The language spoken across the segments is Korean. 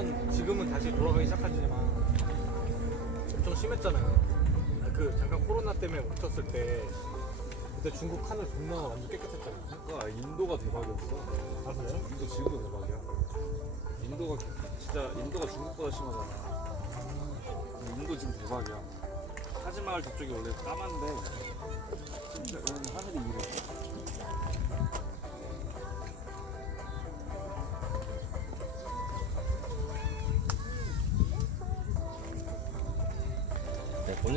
약간 지금은 다시 돌아가기 시작하지만 엄청 심했잖아요. 그 잠깐 코로나 때문에 멈췄을 때 그때 중국 하늘 존나 완전 깨끗했잖아요. 그러니까 인도가 대박이었어. 아 그래요? 인도 지금도 대박이야. 인도가 진짜 인도가 중국보다 심하잖아. 인도 지금 대박이야. 타지마을 저쪽이 원래 까만데 진짜 여기는 하늘이 이래.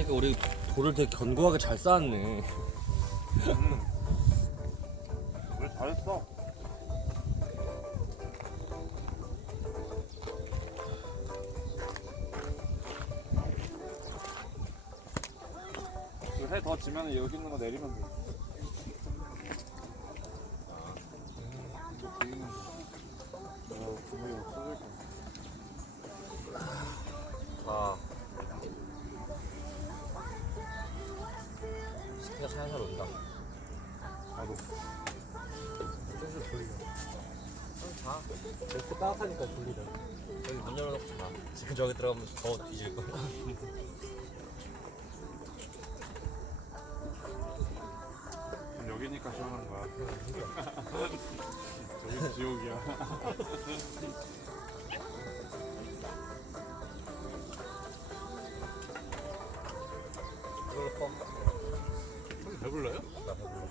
보니까 우리 돌을 되게 견고하게 잘 쌓았네. 왜 잘했어? 해 더 지면 여기 있는 거 내리면 돼. 따뜻하니까 졸리려. 저기 문 열어놓고 자. 지금 저기 들어가면 더 뒤질 거야. 그럼 여기니까 시원한 거야. 저기 지옥이야. 이걸로 퍼. 형 배불러요? 나 배불러.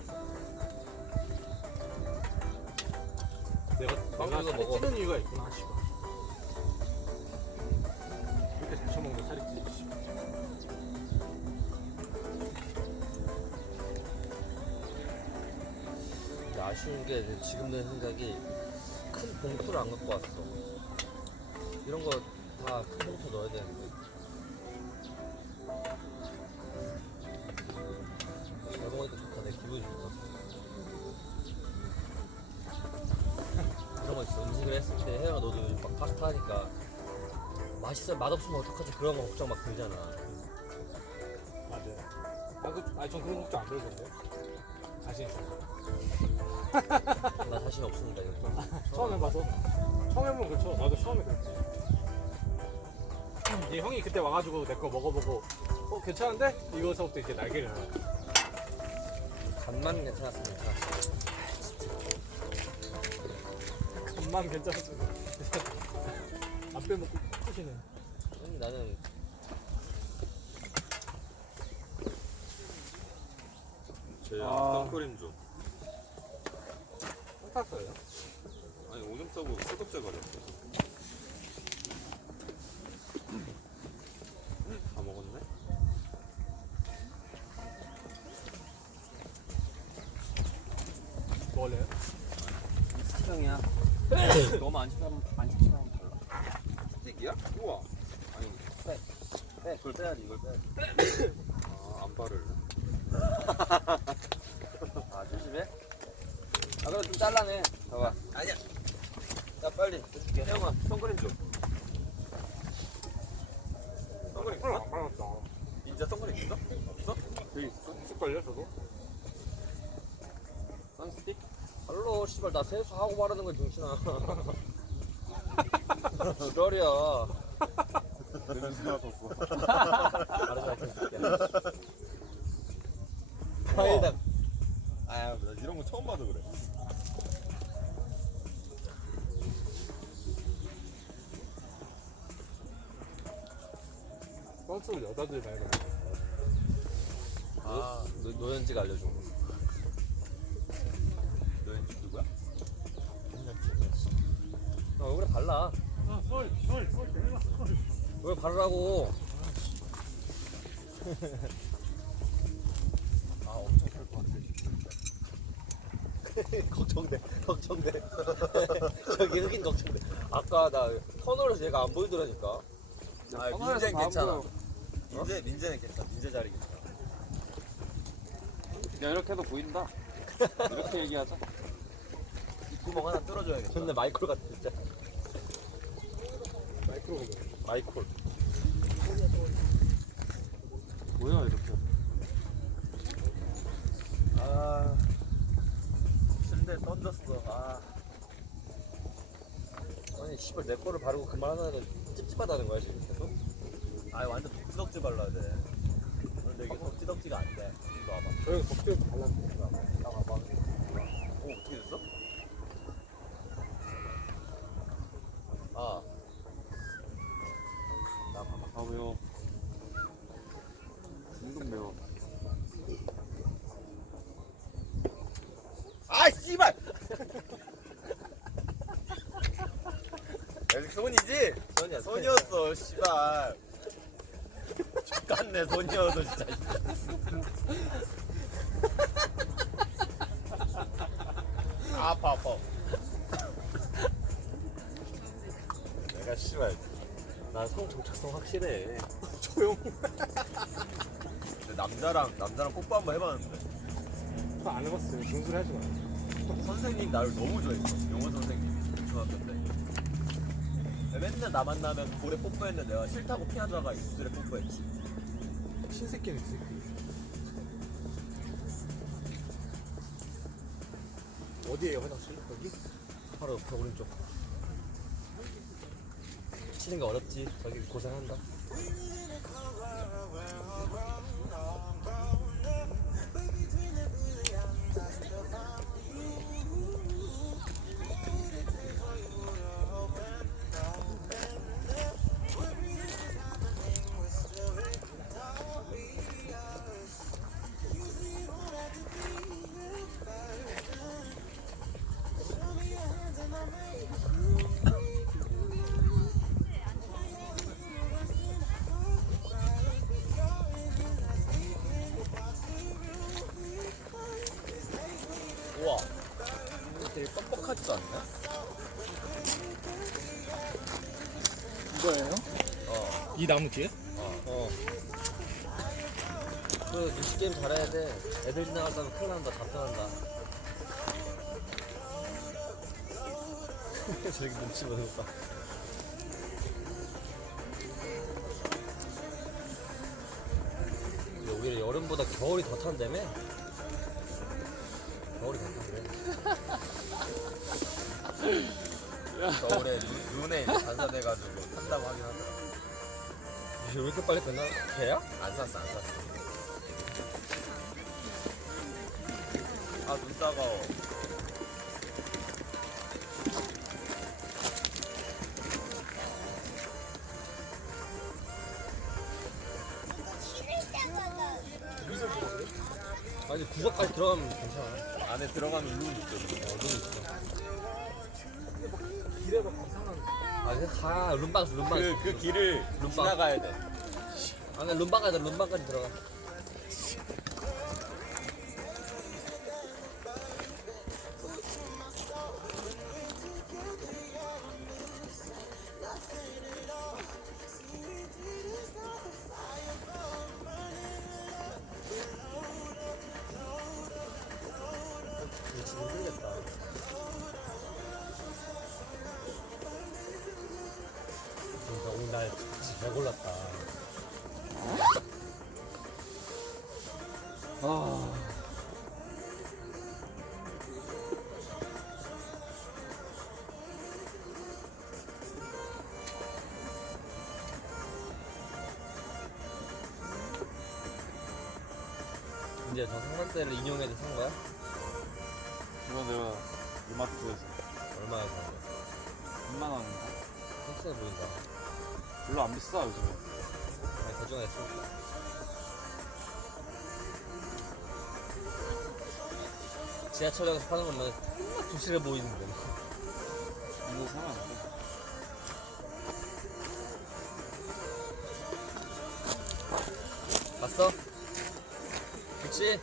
내가 빵 내가 먹어. 찌는 이유가 있구 아쉬운 게 지금 든 생각이 큰 봉투를 안 갖고 왔어. 이런 거 다 큰 봉투 넣어야 되는데. 잘 먹으니까 좋다. 내 기분이 좋다. 이런 거 있어. 음식을 했을 때 혜영아 너도 요즘 막 파스타 하니까 맛있어 맛없으면 어떡하지 그런 거 걱정 막 들잖아. 맞아요. 아, 그, 아니, 전 그런 걱정 안 들던데. 자신 있어. 나 자신 없습니다. 이거. 처음 해봐서. 처음 해보면 그렇죠. 나도 처음에 그랬지. 이 형이 그때 와가지고 내 거 먹어보고, 어, 괜찮은데? 이거서부터 이제 날개를 달아. 간만 괜찮았으면 괜찮았어. 간만 괜찮았어. 안 빼먹고 푸시네. 아니, 나는 제 아. 선크림 좀. 탔어요. 아니 오줌 싸고 설거지 가렸어. 다 먹었네? 먹을래요? 스틱형이야. 너무 안 씹으면 안 씹으면 달라. 스틱이야? 우와. 아니 빼, 그걸 빼야지, 이걸 빼야지. 아, 안 바를래. 아, 조심해. 아, 그래, 좀 잘라내. 봐봐. 아니야. 야, 빨리. 해줄게. 혜영아 선크림 좀. 선크림 그걸 안 발랐다. 인자 선크림 있어? 없어? 여기 있어? 있을걸요, 저도? 선스틱? 발로 씨발 나 세수하고 바르는 거야 정신아 쩔이야 냄새 맡았어. 바르자 개새끼야 파에다 아, 나 이런 거 처음 봐도 그래. 선수를 여자들 가요. 아 노, 노현지가 알려준 거 너희 누구야? 아, 얼굴에 발라 아. 왜 바르라고 아, 엄청 클것 같아. 걱정돼 걱정돼 저기 흑인 걱정돼 아까 나 터널에서 얘가 안 보이더라니까 아, 민재는 괜찮아. 민재, 민재는 괜찮아. 민재 자리 괜찮아. 야 이렇게 해도 보인다. 이렇게 얘기하자. 구멍 하나 뚫어줘야겠다. 근데 마이콜 같아 진짜 보고. 마이콜 뭐야 이렇게. 아, 침대 던졌어. 아, 아니 씨발 내 거를 바르고 그만하다가 찝찝하다는 거야 지금 계속? 아 완전 덕지덕지 발라야 돼. 근데 이게 덕지덕지가 안 돼. 이거 와봐. 저희 덕질 발랐는데. 나와봐. 오 어떻게 됐어? 아. 나 봐봐. 아 왜요? 은근 매워. 아 씨발. 여기 손이지? 손이야 손이었어 씨발. 죽겠네 손이어서 진짜. 아파 아파. 내가 씨발 나성 정착성 확실해 조용. 근데 남자랑 남자랑 뽀뽀 한번 해봤는데 저안 해봤어요. 준술 하지 마. 선생님 나를 너무 좋아했어. 영어 선생님이 중학교 때. 맨날 나 만나면 볼에 뽀뽀했는데 내가 싫다고 피하다가 입술에 뽀뽀했지. 신새끼는 이 새끼. 어디에요 화장실? 여기? 바로 옆에 오른쪽 치는 거 어렵지 저기 고생한다 뻑뻑하지도 않나? 이거예요? 어. 이 나무 뒤에? 어. 그 눈치 게임 잘해야 돼. 애들 지나가다가 큰일 난다, 잡혀간다. 저기 눈치 보는 거 봐. 근데 오히려 여름보다 겨울이 더 탄다며? 겨울에 눈- 눈에 이제 반사돼가지고 탄다고 하긴 하더라. 왜 이렇게 빨리 끝나? 개야? 안 샀어, 안 샀어. 아, 눈 따가워. 아니 구석까지 들어가면 괜찮아. 안에 들어가면 룸 있어. 어, 눈 있어. 길에 막 이상한. 아 그냥 가 룸방 룸방. 그, 그 길을 룸빵. 지나가야 돼. 아 그냥 룸방 가자 룸방까지 들어가. 이제 저 상반대를 인용해서 산 거야? 이거 내가 이마트에서 얼마에 산 거야? 2만 원인가? 값싸 보인다. 별로 안 비싸 요즘에. 아니 그중에 있으니까. 지하철역에서 파는 거면 정말 두실해 보이는데. 이거 사면 안 돼. 봤어? 그치?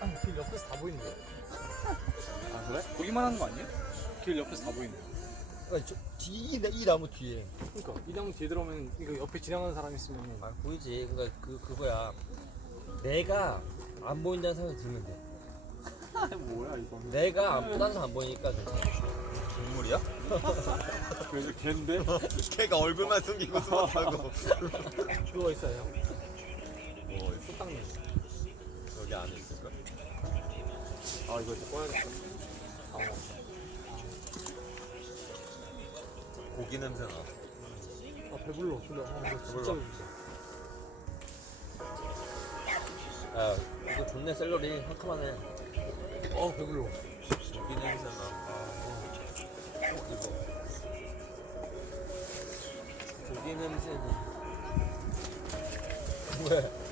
아, 길 옆에서 다 보이는데. 아 그래? 거기만 하는 거 아니야? 길 옆에서 다 보이는데. 아니, 저, 이, 이 나무 뒤에. 그러니까 이 나무 뒤에 들어오면 이거 옆에 지나가는 사람 있으면 아, 보이지. 그니까 그, 그거야. 내가 안 보인다는 생각이 들면 돼. 아 뭐야 이거. 내가 안, 다른 사람 안 보이니까 괜찮아. 동물이야? 그래서 걔인데? 걔가 얼굴만 숨기고 숨었다고. 그거 있어요. 여기 안에 있을까? 아 이거 이제 꺼야겠다. 아, 고기 냄새 나. 아 배불러. 근데 아 이거 진짜 배불러. 배불러. 야 이거 좋네 샐러리 상큼하네 어 배불러. 고기 냄새 나. 이거 고기 냄새는 왜?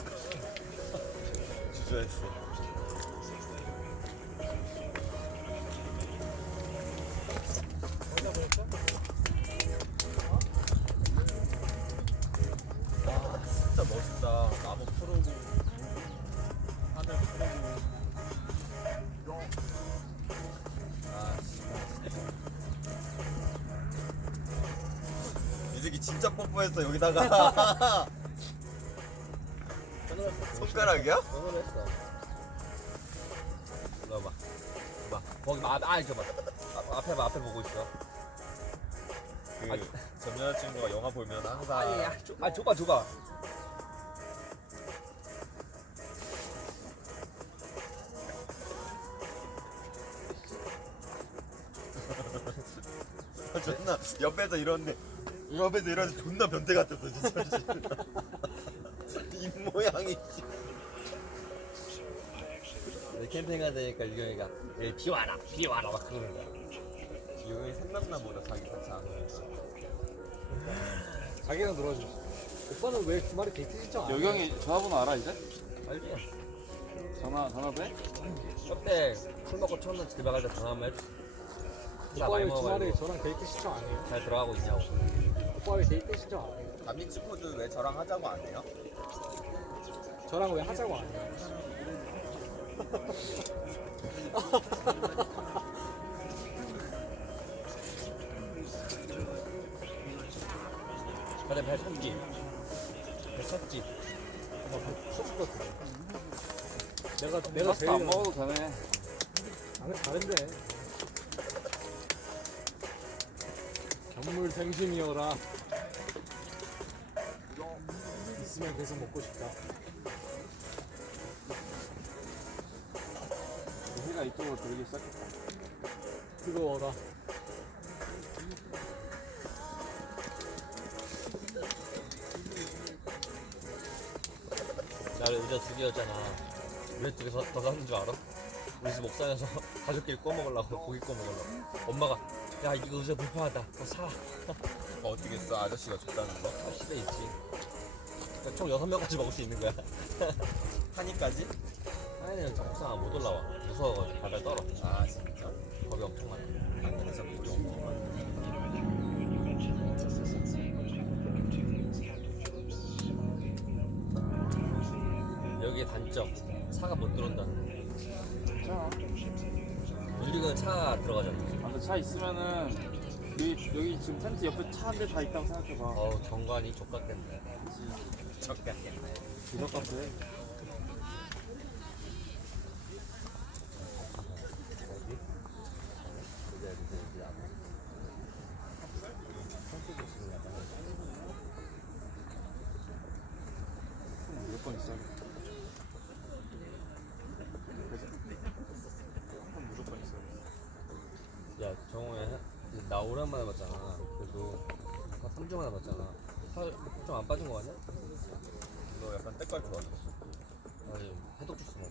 주저했어. 아 진짜 멋있다. 나무 푸르고 하늘 푸르고. 아이 새끼 진짜 뽀뽀했어 여기다가 손가락이야? 오늘 했어 이거 봐 봐. 거기 봐. 아, 이거 봐. 아, 앞에 봐. 앞에 보고 있어. 그전 여자친구가 영화 보면 항상 아니, 야, 줘, 아, 줘봐, 줘봐. 존나 옆에서 이러는데 옆에서 이러는데 존나 변태 같았어 진짜 입 모양이 내 캠핑 가되니까 유경이가 예, 비 와라, 비 와라 막 그러는 거야. 유형이 생각나 보다 자기 같이 안 오니까 자기가 놀아줘. 오빠는 왜 주말에 데이트 신청 안 해? 여경이 전화번호 알아 이제? 알지? 전화 전화 돼? 그때 술 먹고 첫날 집에 갈때 전화 한번 해줘. 나 오빠 많이 왜 주말에 먹어가지고 저랑 데이트 신청 안 해요? 잘 들어가고 있냐고. 오빠 왜 데이트 신청 안 해요? 다미치 코드 왜 저랑 하자고 안 해요? 저랑 왜 하자고 안 해요? 근데 배 쳤지. 배 쳤지. 쳤을 것 같아. 내가 내가 파스타 안 제일 먹어도 되네 나는 다른데. 견물 생심이어라. 있으면 계속 먹고 싶다. 이쪽으로 들기 시작했다 뜨거워라. 나를 우리가 둘이었잖아. 우리 둘이 더, 더 사는 줄 알아? 우리 집 옥상에서 가족끼리 구워 먹으려고 고기 구워 먹으려고. 엄마가 야 이거 의자 불편하다. 더 사. 어, 어떻게 써 아저씨가 줬다는 거? 할 수도 있지. 그러니까 총 여섯 명까지 먹을 수 있는 거야. 한이까지? 하연이는 옥상 못 올라와. 무서워가지고 바닥 떨어. 아 진짜? 겁이 엄청 많아. 한이에서 물이 엄청 많네 여기에 단점 차가 못 들어온다는 거. 괜찮아 우리는 차 들어가잖아. 아, 근데 차 있으면은 여기, 여기 지금 텐트 옆에 차 한 대 다 있다고 생각해봐 어우 정관이 족같겠네. 적겠네 기적 같아 여기? 여기 여기 여기 안 와. 무조건 있어 무조건 있어 야 정호야 나 오랜만에 봤잖아. 그래도 한 3주 만에 봤잖아. 살 좀 안 빠진 거 아니야? 너 약간 때깔 좋아졌어 아니 해독 주스 먹어.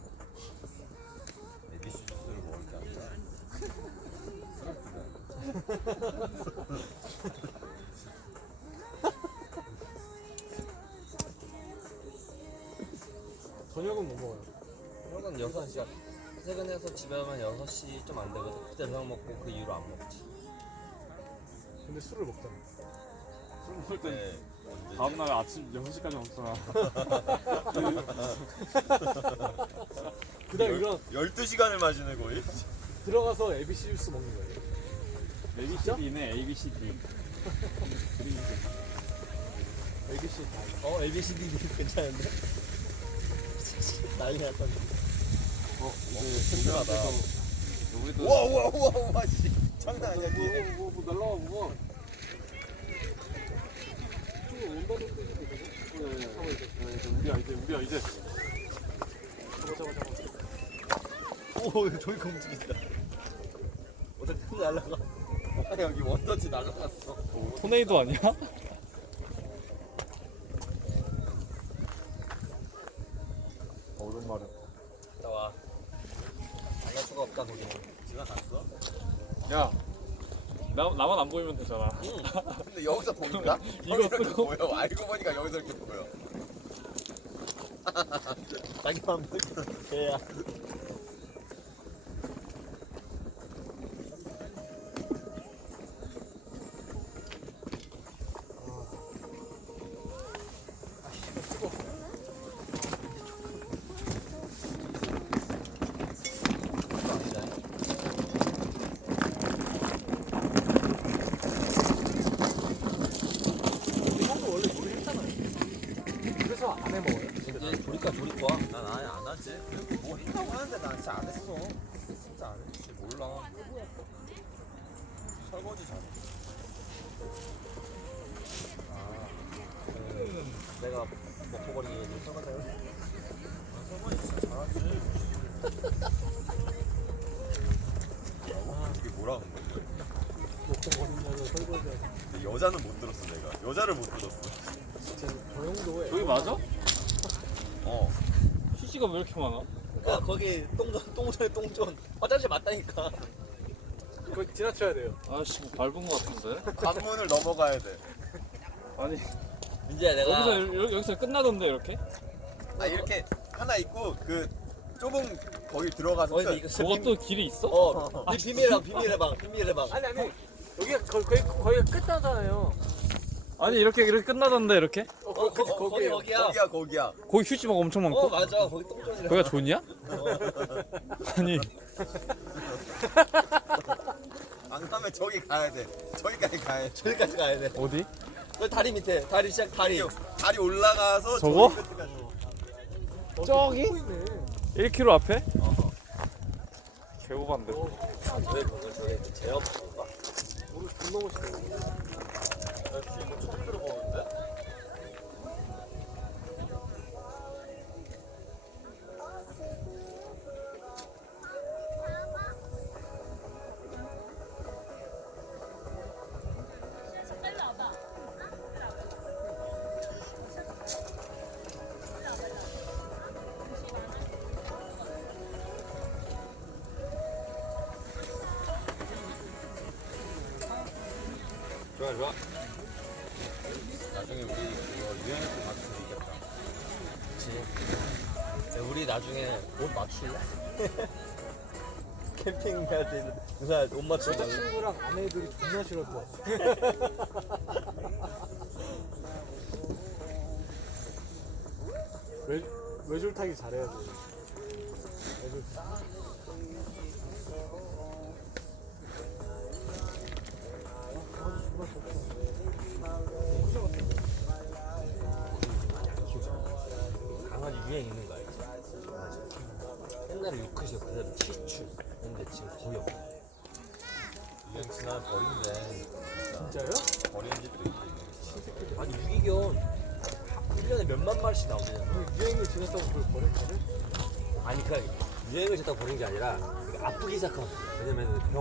에디시 주스를 먹을 게 아니라 저녁은 뭐 먹어요? 형은 6시 퇴근해서 집에 오면 6시 좀 안 되거든. 그때 저녁 먹고 그 이후로 안 먹지. 근데 술을 먹잖아. 술 먹을 땐네 다음날 아침 6시까지 먹잖아 그다음 이거 12시간을 마시는 거임? 들어가서 ABC 주스 먹는 거예요. ABCD네 ABCD ABC 다. 어 ABCD 괜찮은데? 난리 났다. 어 이제 튼튼하다. 우리도 우와 우와 우와 우와 씨 장난 아니야 뒤에 뭐, 뭐, 뭐 날라와 뭐가 이제 우리야 이제 우리야 이제 잡아 잡아 잡아. 오, 저기 움직인다. 큰 날라가? 여기 원터치 날라갔어. 토네이도 아니야? 오랜만에. 나와. 안갈 수가 없다 거기는. 지나갔어? 야, 나 나만 안 보이면 되잖아. 근데 여기서 보니까 이거 이거 이렇게 쓰고? 보여. 알고 보니까 여기서 이렇게 보여. 자기만 보이면 돼야. 근데 형도 원래 요리 했잖아요. 그래서 안 해 먹어요? 이제 조리과 조리과. 난 아예 안 하지. 뭐 했다고 하는데 난 진짜 안 했어. 진짜 안 했지. 몰라. 설거지 잘해. 내가 먹고버리기 위해 설거지. 설거지 진짜 잘하지. 이게 뭐라 하는 거야? 먹고 버리냐고 설거지하고. 근데 여자는 못 들었어 내가. 여자를 못 들었어. 형도 여기 맞아? 어. 휴지가 왜 이렇게 많아? 그러니까 거기 똥전 똥전에 똥전 화장실 맞다니까. 그거 지나쳐야 돼요. 아씨 뭐 밟은 거 같은데? 관문을 넘어가야 돼. 아니 민재야 내가 여기서 여- 여기서 끝나던데 이렇게? 아 이렇게 하나 있고 그 좁은 거기 들어가서 거기서 끝. 이거 저것도 길이 있어? 어, 네 비밀의 방, 비밀의 방, 비밀의 방. 아니 아니 여기가 거의 거의 거기가 끝나잖아요. 아니 이렇게 이렇게 끝나던데 이렇게? 어, 어, 거, 거, 거, 거기 거기에요. 거기야. 거기야 거기야. 거기 휴지 막 엄청 많고? 어 맞아, 거기 똥전이라. 거기가 좋냐? 아니 안 가면 저기 가야 돼. 저기까지 가야 돼. 저기까지 가야 돼. 어디? 저 다리 밑에, 다리 시작 다리. 다리 올라가서 저거? 저기 끝까지. 어, 저기? 또 있네. 1km 앞에? 개고반데 저기 저기 제업 존나 멋있네. 역시 뭐 처음 들어 좋아. 나중에 우리 그거 때 같이 이겼다. 그치. 야, 우리 나중에 옷 맞출래? 캠핑 갈 때는 누나 옷 맞추고 여자친구랑 아내들이 존나 싫을 것 같아. 외, 외줄 타기 잘해야 돼. 외줄 타기. 강아지 유행 있는 거 알지? 옛날에 유크시 그대로 티추 근데 지금 거의 없어. 유행 지난 버린데 진짜요? 버리는 집도 있고. 아니 유기견 1년에 몇만 마리씩 나오잖아. 그럼 유행이 지났다고 그걸 버렸거든? 아니 그 유행을 짓다 버린 게 아니라 아프기 거야. 왜냐면 병